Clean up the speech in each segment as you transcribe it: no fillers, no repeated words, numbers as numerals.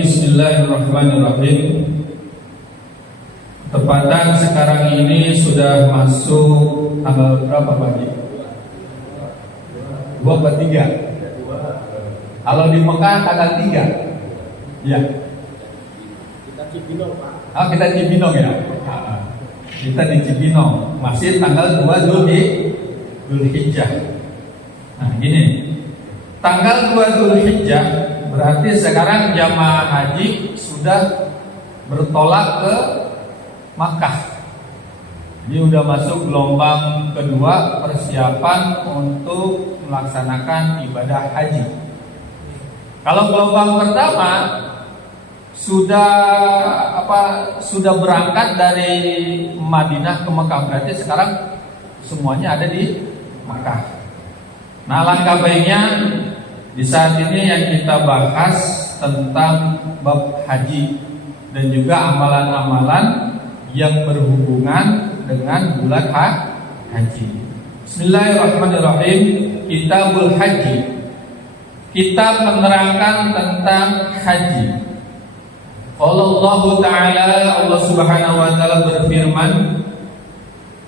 Bismillahirrahmanirrahim. Tepatan sekarang ini sudah masuk tanggal berapa pagi? 2 atau 3? Kalau di Mekah tanggal 3. Ya. Kita Cibinong, Pak. Oh, kita Cibinong ya. Kita di Cibinong. Masih tanggal 2 Dzulhijjah. Nah, gini. Tanggal 2 Dzulhijjah berarti sekarang jamaah haji sudah bertolak ke Makkah. Ini udah masuk gelombang kedua persiapan untuk melaksanakan ibadah haji. Kalau gelombang pertama sudah berangkat dari Madinah ke Makkah, berarti sekarang semuanya ada di Makkah. Nah, langkah baiknya di saat ini yang kita bahas tentang bab haji dan juga amalan-amalan yang berhubungan dengan bulan haji. Bismillahirrahmanirrahim. Kitabul Haji. Kitab menerangkan tentang haji. Allah Ta'ala, Allah Subhanahu wa Ta'ala berfirman,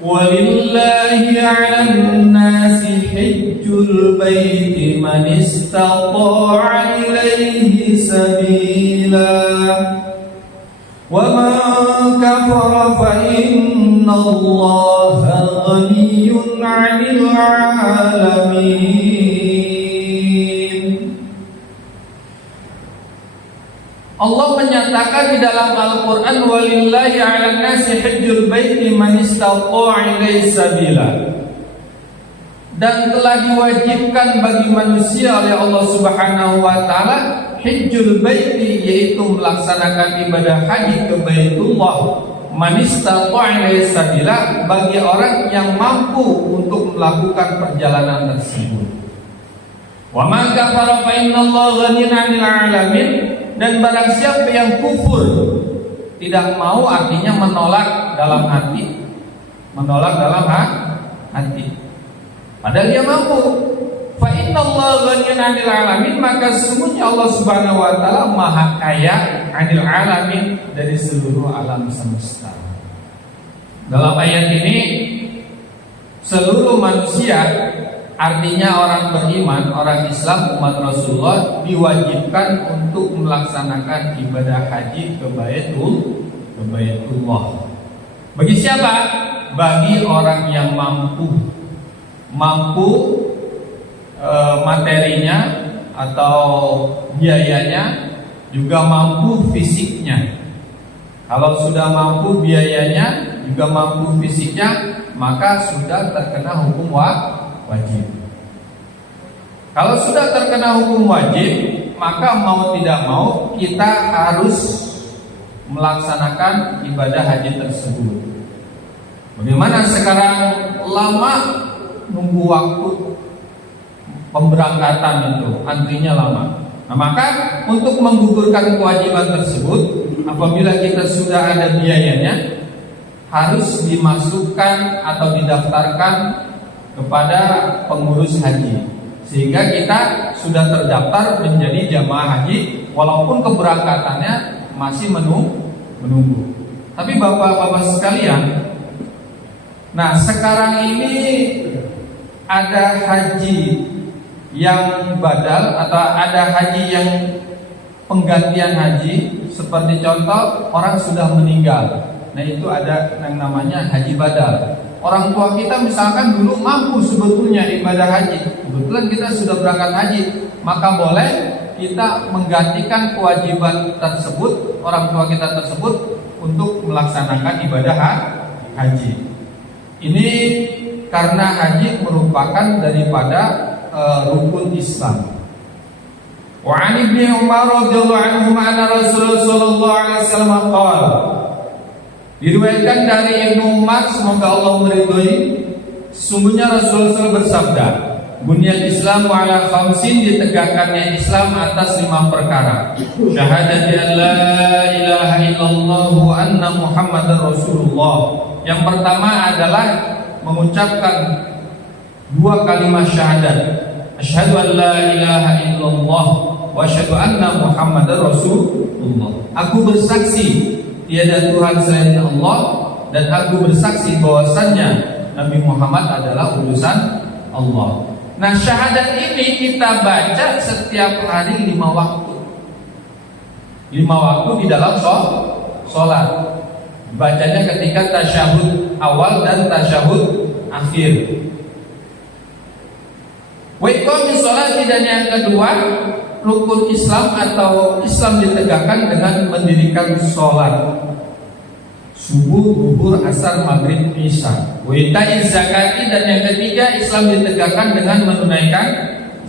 "Walillahi 'alan nasi hajjul baiti man istata'a ilaihi sabila." وَمَنْ كَفَرَ فَإِنَّ اللَّهَ غَنِيٌّ عَنِ الْعَالَمِينَ. Allah menyatakan di dalam Al-Quran, "Walillahi 'alan nasi hajjul baiti man istata'a ilaihi sabila." Dan telah diwajibkan bagi manusia oleh Allah Subhanahu wa Ta'ala hajjul baiti, yaitu melaksanakan ibadah haji ke Baitullah, man istata'a ilaihi sabila, bagi orang yang mampu untuk melakukan perjalanan tersebut. Wa man kafara fa innallaha ghaniyyun 'anil 'alamin. Dan barang siapa yang kufur, tidak mau artinya menolak dalam hati, padahal dia mampu. Fa innallaha ghaniyyun 'anil 'alamin, maka sesungguhnya Allah Subhanahu wa Ta'ala maha kaya 'anil 'alamin, dari seluruh alam semesta. Dalam ayat ini seluruh manusia, artinya orang beriman, orang Islam, umat Rasulullah, diwajibkan untuk melaksanakan ibadah haji ke Baitullah. Bagi siapa? Bagi orang yang mampu materinya atau biayanya, juga mampu fisiknya. Kalau sudah mampu biayanya, juga mampu fisiknya, maka sudah terkena hukum wajib. Kalau sudah terkena hukum wajib, maka mau tidak mau kita harus melaksanakan ibadah haji tersebut. Bagaimana sekarang lama nunggu waktu pemberangkatan itu, antrinya lama. Nah, maka untuk menggugurkan kewajiban tersebut, apabila kita sudah ada biayanya, harus dimasukkan atau didaftarkan kepada pengurus haji, sehingga kita sudah terdaftar menjadi jamaah haji, walaupun keberangkatannya masih menunggu. Tapi bapak-bapak sekalian, nah sekarang ini ada haji yang badal atau ada haji yang penggantian haji. Seperti contoh, orang sudah meninggal, nah itu ada yang namanya haji badal. Orang tua kita misalkan dulu mampu sebetulnya ibadah haji, kebetulan kita sudah berangkat haji, maka boleh kita menggantikan kewajiban tersebut, orang tua kita tersebut, untuk melaksanakan ibadah haji. Ini karena haji merupakan daripada rukun Islam. Wa 'an Ibnu Umar radhiyallahu anhu anna Rasulullah sallallahu alaihi wasallam qala. Diriwayatkan dari Ibnu Umar, semoga Allah meridhoi, sungguhnya Rasulullah bersabda, "Bunyal Islam ala khamsin," ditegakkannya Islam atas 5 perkara. Syahadati an la ilaha illallah wa anna Muhammadar Rasulullah. Yang pertama adalah mengucapkan 2 kalimat syahadat. Asyhadu an la ilaha illallah, wa asyhadu anna Muhammadar Rasulullah. Aku bersaksi tiada Tuhan selain Allah, dan aku bersaksi bahwasannya Nabi Muhammad adalah utusan Allah. Nah, syahadat ini kita baca setiap hari 5 waktu. 5 waktu di dalam sholat. Bacanya ketika tasyahud awal dan tasyahud akhir. Wa iqamis sholat, dan yang kedua, rukun Islam atau Islam ditegakkan dengan mendirikan sholat subuh, zuhur, asar, maghrib, isya. Wa ita'iz zakati, dan yang ketiga, Islam ditegakkan dengan menunaikan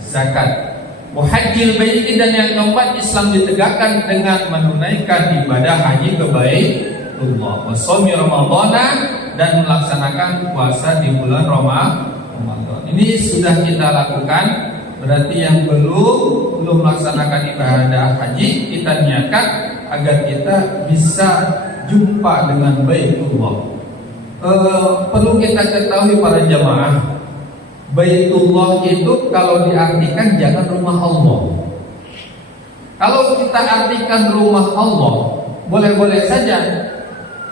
zakat. Wa hajjil baiti, dan yang keempat, Islam ditegakkan dengan menunaikan ibadah haji ke Baitullah. Wa shaumi ramadhana, dan melaksanakan puasa di bulan Ramadan. Ini sudah kita lakukan. Berarti yang belum melaksanakan ibadah haji, kita niatkan agar kita bisa jumpa dengan Baitullah. Perlu kita ketahui para jamaah, Baitullah itu kalau diartikan jangan rumah Allah. Kalau kita artikan rumah Allah, boleh-boleh saja.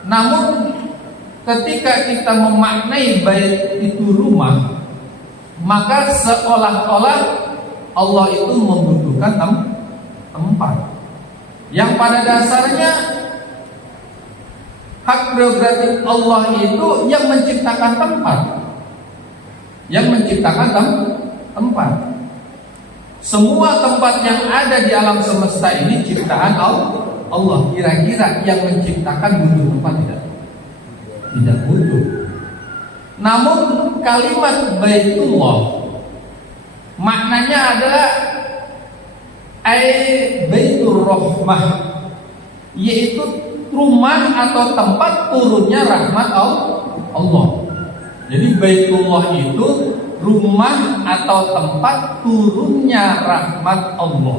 Namun ketika kita memaknai bait itu rumah, maka seolah-olah Allah itu membutuhkan tempat. Yang pada dasarnya hak prerogatif Allah itu yang menciptakan tempat. Yang menciptakan tempat. Semua tempat yang ada di alam semesta ini ciptaan Allah. Kira-kira yang menciptakan butuh tempat tidak? Tidak butuh. Namun kalimat Baitullah maknanya adalah Baitur Rahmah, yaitu rumah atau tempat turunnya rahmat Allah. Jadi Baitullah itu rumah atau tempat turunnya rahmat Allah.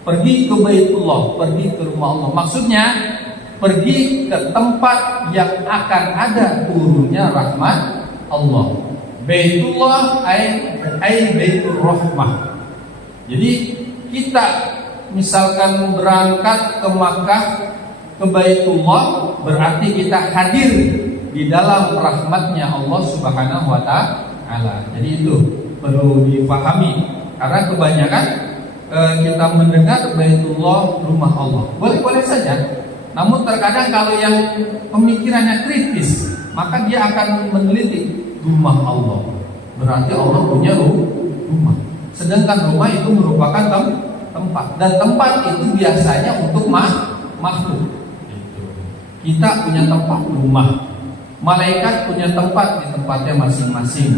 Pergi ke Baitullah, pergi ke rumah Allah. Maksudnya pergi ke tempat yang akan ada turunnya rahmat Allah. Baitullah ay Baitur Rahmah. Jadi kita misalkan berangkat ke Makkah, ke Baitullah, berarti kita hadir di dalam rahmatnya Allah Subhanahu wa ta'ala. Jadi itu perlu dipahami, karena kebanyakan kita mendengar Baitullah rumah Allah. Boleh-boleh saja. Namun terkadang kalau yang pemikirannya kritis, maka dia akan meneliti rumah Allah. Berarti Allah punya rumah. Sedangkan rumah itu merupakan tempat, dan tempat itu biasanya untuk makhluk. Kita punya tempat rumah, malaikat punya tempat di tempatnya masing-masing,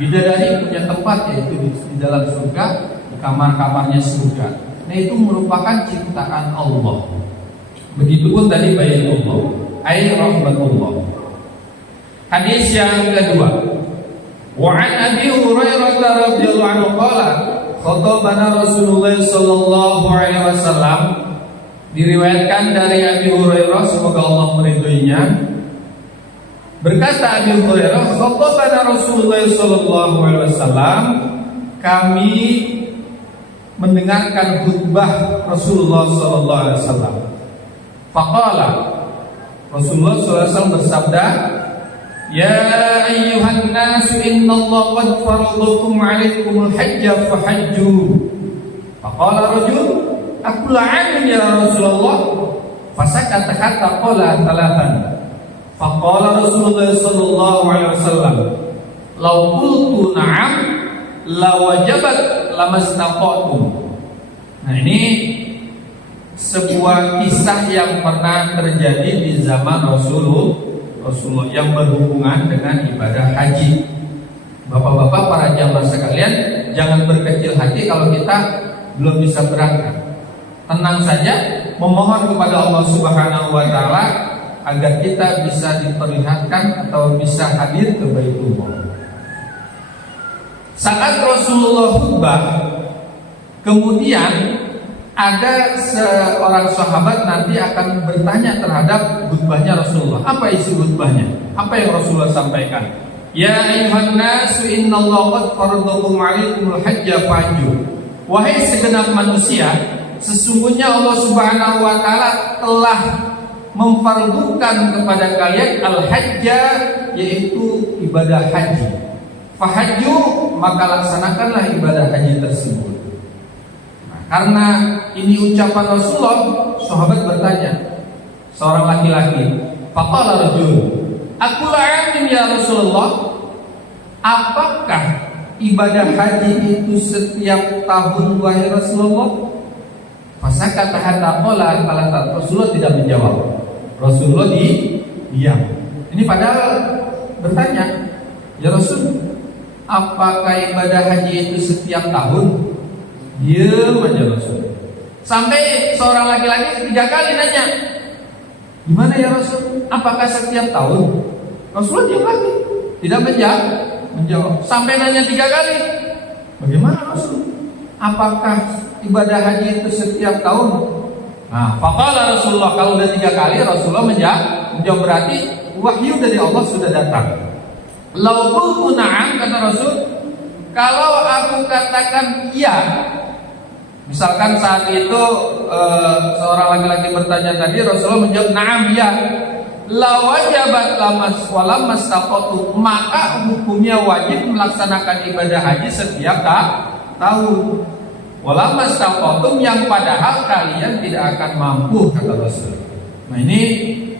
bidadari punya tempat yaitu di dalam surga, di kamar-kamarnya surga. Nah, itu merupakan ciptaan Allah. Begitupun tadi Baitullah, ay rahmatullah. Hadis yang kedua, wa an Abi Hurairah radhiyallahu anhu qala khatabana Rasulullah sallallahu alaihi wasallam. Diriwayatkan dari Abi Hurairah, semoga Allah meridhoinya. Berkata Abi Hurairah, khatabana Rasulullah sallallahu alaihi wasallam, kami mendengarkan khutbah Rasulullah sallallahu alaihi wasallam. Faqala, Rasulullah sallallahu alaihi wasallam bersabda, ya ayyuhan nas, innallaha qad faradakum 'alaikumul hajja fahajju. Faqala rajul, aku la'anin ya Rasulullah. Fasakata hatta qala thalathan. Faqala Rasulullah sallallahu alaihi wasallam, law qultu na'am la wajabat lamastaqatum. Nah, ini sebuah kisah yang pernah terjadi di zaman Rasulullah yang berhubungan dengan ibadah haji. Bapak-bapak, para jamaah sekalian, jangan berkecil hati kalau kita belum bisa berangkat. Tenang saja, memohon kepada Allah Subhanahu wa ta'ala agar kita bisa diperlihatkan atau bisa hadir ke Baitullah. Saat Rasulullah khutbah, kemudian ada seorang sahabat nanti akan bertanya terhadap khutbahnya Rasulullah. Apa isi khutbahnya? Apa yang Rasulullah sampaikan? Ya ayyuhan nas, innallaha qad faradakum 'alaikumul hajja fahajju. wahai segenap manusia, sesungguhnya Allah Subhanahu wa taala telah memfardukan kepada kalian al-hajja, yaitu ibadah haji. Fahajju, maka laksanakanlah ibadah haji tersebut. Nah, karena ini ucapan Rasulullah, sahabat bertanya, seorang laki-laki, faqala rajul, aqul a'min ya Rasulullah, apakah ibadah haji itu setiap tahun wahai Rasulullah? Fasakata hatta qala Rasulullah tidak menjawab. Rasulullah diam. Ini padahal bertanya, ya Rasul, apakah ibadah haji itu setiap tahun? Diam aja Rasul. Sampai seorang laki-laki 3 kali nanya, gimana ya Rasul? Apakah setiap tahun? Rasulullah diam lagi, tidak menjawab. Sampai nanya 3 kali, bagaimana Rasul? Apakah ibadah haji itu setiap tahun? Nah, faqala Rasulullah, kalau udah 3 kali Rasulullah menjawab, berarti wahyu dari Allah sudah datang. Lau qultu na'am, kata Rasul, kalau aku katakan iya, misalkan saat itu seorang laki-laki bertanya tadi, Rasulullah menjawab na'am, ya, la wajabat lamas walam mastaqatu, maka hukumnya wajib melaksanakan ibadah haji setiap tahun. Walam mastaqatum, yang padahal kalian tidak akan mampu, kata Rasul. Nah, ini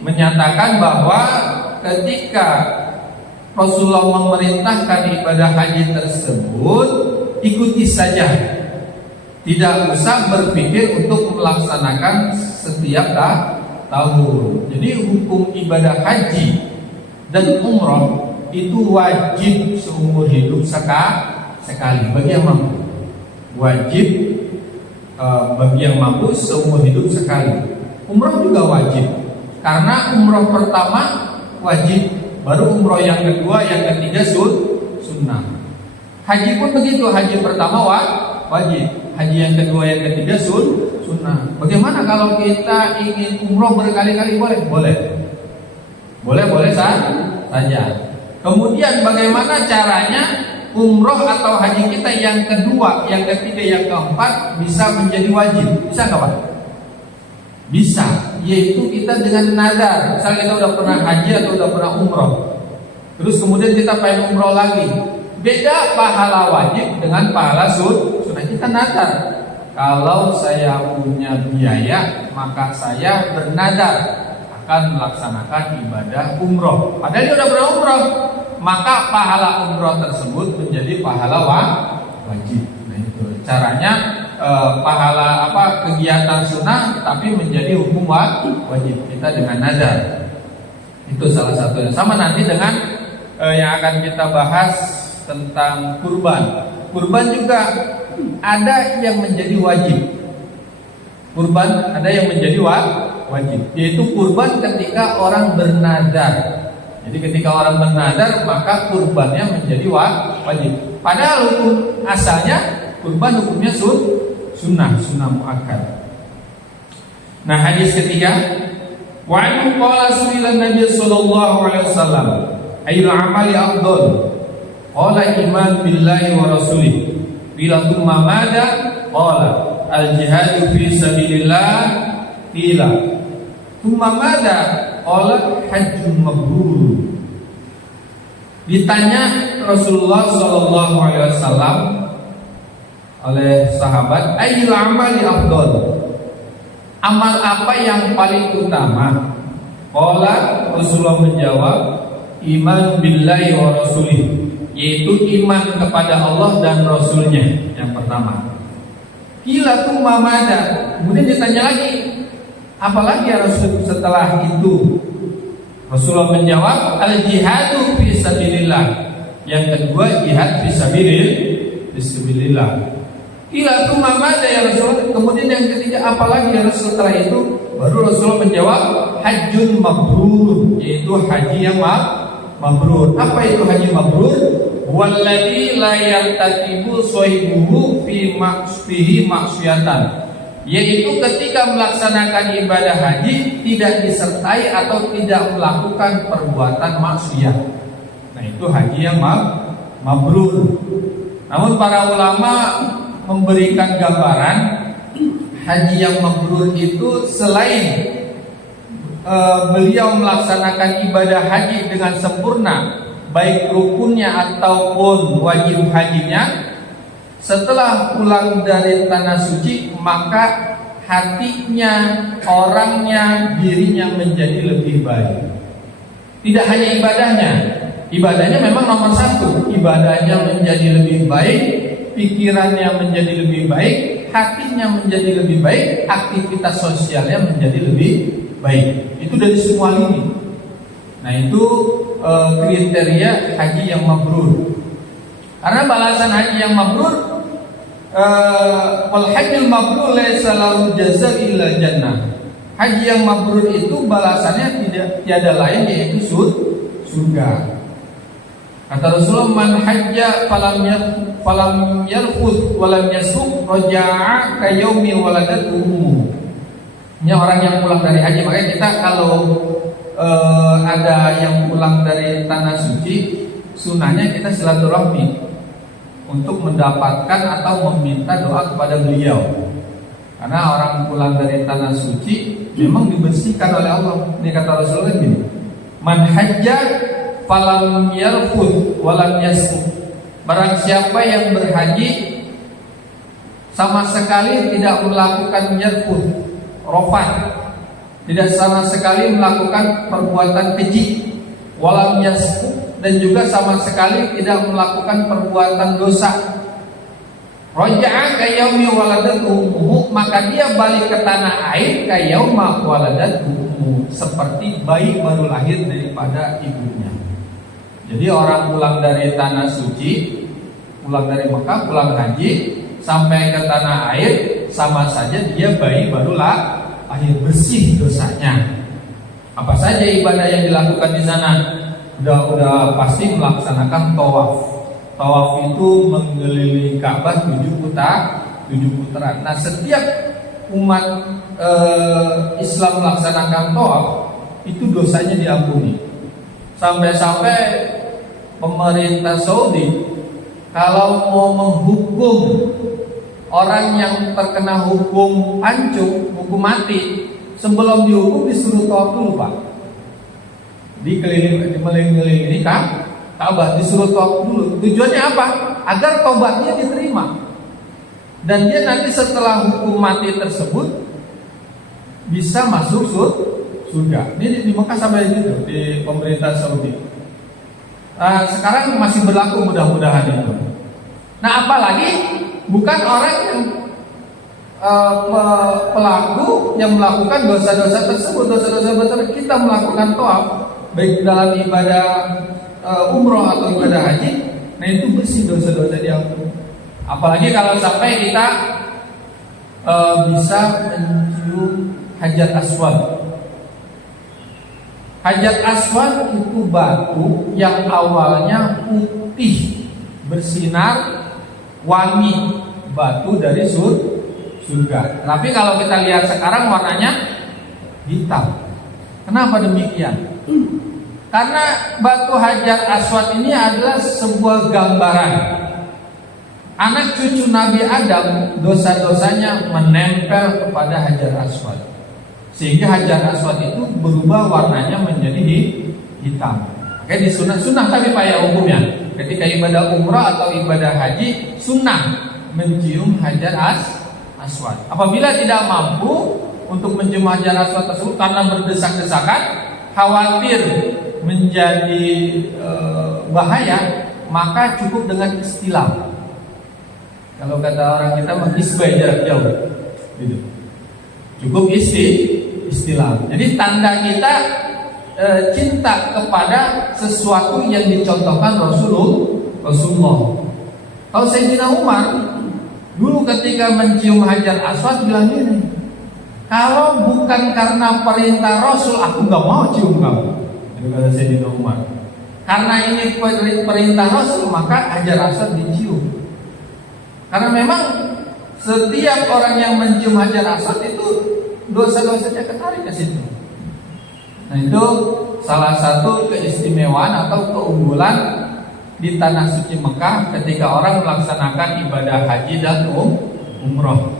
menyatakan bahwa ketika Rasulullah memerintahkan ibadah haji tersebut, ikuti saja, tidak usah berpikir untuk melaksanakan setiap tahun. Jadi hukum ibadah haji dan umroh itu wajib seumur hidup sekali bagi yang mampu. Wajib bagi yang mampu seumur hidup sekali. Umroh juga wajib, karena umroh pertama wajib, baru umroh yang kedua, yang ketiga sunnah. Haji pun begitu, haji pertama wajib, haji yang kedua, yang ketiga sunnah. Bagaimana kalau kita ingin umroh berkali-kali? Boleh saja. Kemudian bagaimana caranya umroh atau haji kita yang kedua, yang ketiga, yang keempat bisa menjadi wajib? Bisa nggak Pak? Bisa, yaitu kita dengan nadar. Misalnya kita udah pernah haji atau udah pernah umroh, terus kemudian kita pengen umroh lagi. Beda pahala wajib dengan pahala sunnah. Kita nadar, kalau saya punya biaya, maka saya bernadar akan melaksanakan ibadah umroh. Padahal dia udah pernah umroh, maka pahala umroh tersebut menjadi pahala wajib. Nah, itu caranya, pahala kegiatan sunnah tapi menjadi hukum wajib kita dengan nadar. Itu salah satunya. Sama nanti dengan yang akan kita bahas tentang kurban. Kurban juga ada yang menjadi wajib. Kurban ada yang menjadi wajib, yaitu kurban ketika orang bernadar. Jadi ketika orang bernadar, maka kurbannya menjadi wajib. Padahal hukum asalnya kurban hukumnya sunnah muakkad. Nah, hadis ketiga, wa anhu qala su'ila Nabi sallallahu alaihi wasallam, ayyul amali afdal? Qala iman billahi wa rasulih. Bila thumma madza? Qala al-jihadu fi sabilillah. Qila thumma madza? Qala hajjun mabrur. Ditanya Rasulullah sallallahu alaihi wasallam oleh sahabat, ayyul amali afdal? Amal apa yang paling utama? Qala, Rasulullah menjawab, iman billahi wa rasulih, yaitu iman kepada Allah dan Rasulnya, yang pertama. Qila tsumma madza? Kemudian ditanya lagi, apalagi ya Rasul setelah itu? Rasulullah menjawab, al jihadu fi sabilillah. Yang kedua, jihad fi sabilillah. Qila tsumma madza ya Rasul? Kemudian yang ketiga, apalagi ya Rasul setelah itu? Baru Rasulullah menjawab, hajjun mabrur, yaitu haji yang mabrur. Apa itu haji mabrur? Walladzi la yartakibu sahibuhu fi ma'sfihi ma'siyatan, yaitu ketika melaksanakan ibadah haji tidak disertai atau tidak melakukan perbuatan maksiat. Nah, itu haji yang mabrur. Namun para ulama memberikan gambaran haji yang mabrur itu selain beliau melaksanakan ibadah haji dengan sempurna, baik rukunnya ataupun wajib hajinya, setelah pulang dari tanah suci maka hatinya, orangnya, dirinya menjadi lebih baik. Tidak hanya ibadahnya memang nomor satu, ibadahnya menjadi lebih baik, pikirannya menjadi lebih baik, hatinya menjadi lebih baik, aktivitas sosialnya menjadi lebih baik. Itu dari semua lini. Nah itu kriteria haji yang mabrur. Karena balasan haji yang mabrur, wal hajjul mabrur laisa lahu jazaa illa jannah. Haji yang mabrur itu balasannya tiada lain yaitu surga. Kata Rasulullah, man hajja falam yarfud walam yasuk raja'a kayaumi waladatu ummu. Ini orang yang pulang dari haji. Makanya kita kalau ada yang pulang dari tanah suci, sunahnya kita silaturahmi untuk mendapatkan atau meminta doa kepada beliau. Karena orang pulang dari tanah suci memang dibersihkan oleh Allah. Ini kata Rasulullah ini, man hajja falam yarfud walam yasuk. Barang siapa yang berhaji sama sekali tidak melakukan yarfud, rofat, tidak sama sekali melakukan perbuatan keji, walam yasuk, dan juga sama sekali tidak melakukan perbuatan dosa, raja'a kayaumi waladatu ummuhu, maka dia balik ke tanah air kayauma waladatu ummuhu, seperti bayi baru lahir daripada ibunya. Jadi orang pulang dari tanah suci, pulang dari Mekah, pulang haji sampai ke tanah air, sama saja dia bayi baru lahir, bersih dosanya. Apa saja ibadah yang dilakukan di sana? Udah pasti melaksanakan tawaf. Tawaf itu mengelilingi Ka'bah 7 putaran. Nah, setiap umat Islam melaksanakan tawaf itu dosanya diampuni. Sampai-sampai pemerintah Saudi kalau mau menghukum orang yang terkena hukum pancung, hukum mati, sebelum dihukum disuruh tawaf dulu, Pak. Dikelilingi Ka'bah, disuruh tawaf dulu. Tujuannya apa? Agar tobatnya diterima. Dan dia nanti setelah hukum mati tersebut bisa masuk surga. Ini di Mekah sampai gitu di pemerintah Saudi. Sekarang masih berlaku mudah-mudahan itu. Nah, apalagi bukan orang yang pelaku yang melakukan dosa-dosa tersebut, dosa-dosa besar. Kita melakukan tawaf baik dalam ibadah umroh atau ibadah haji, nah itu bersih dosa-dosa diampuni. Apalagi kalau sampai kita bisa mencium Hajar Aswad. Hajar Aswad itu batu yang awalnya putih, bersinar, wangi, batu dari surga. Tapi kalau kita lihat sekarang warnanya hitam. Kenapa demikian? Karena batu Hajar Aswad ini adalah sebuah gambaran anak cucu Nabi Adam, dosa-dosanya menempel kepada Hajar Aswad, sehingga Hajar Aswad itu berubah warnanya menjadi hitam. Kayak di sunnah tapi Pak ya hukumnya, ketika ibadah umrah atau ibadah haji sunnah mencium Hajar Aswad. Apabila tidak mampu untuk mencium Hajar Aswad tersebut karena berdesak-desakan, khawatir menjadi bahaya, maka cukup dengan istilam. Kalau kata orang kita mengisbai jarak jauh, gitu. Cukup istilam. Jadi tanda kita cinta kepada sesuatu yang dicontohkan Rasulullah. Kalau Sayyidina Umar dulu ketika mencium Hajar Aswad bilang gini, kalau bukan karena perintah Rasul, aku nggak mau cium kamu. Itu kata Sayyidina Umar. Karena ini perintah Rasul, maka Hajar Aswad dicium. Karena memang setiap orang yang mencium Hajar Aswad itu dosa-dosanya ketarik ke situ. Nah itu salah satu keistimewaan atau keunggulan di tanah suci Mekah ketika orang melaksanakan ibadah haji dan umroh.